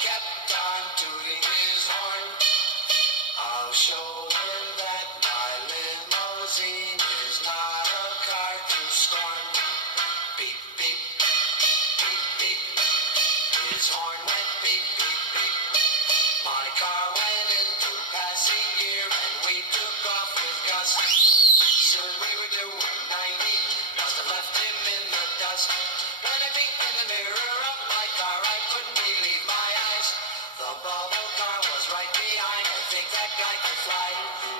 kept on tooting his horn. I'll show him that my limousine is not a car to scorn. Beep, beep, beep, beep. His horn went beep, beep, beep. My car went into passing gear and we took off with gust. Soon we were doing 90, must have left him in the dust. When I peeked in the mirror of my car, I couldn't believe my eyes. The bubble car was right behind. I think that guy could fly.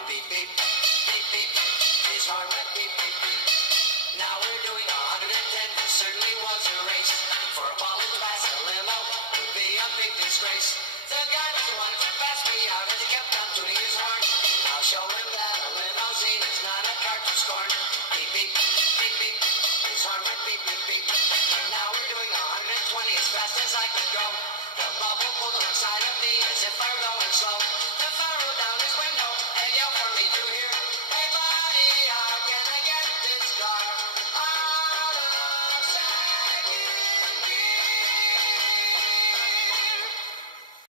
Beep, beep, beep, beep. His horn went beep, beep, beep. Now we're doing 110. It certainly was a race. For Apollo to pass a limo would be a big disgrace. The guy was the one who passed me out as he kept on tooting his horn. I'll show him that a limousine is not a car to scorn. Beep, beep, beep, beep. His horn went beep, beep, beep. Now we're doing 120 as fast as I could go. The bubble pulled alongside of me as if I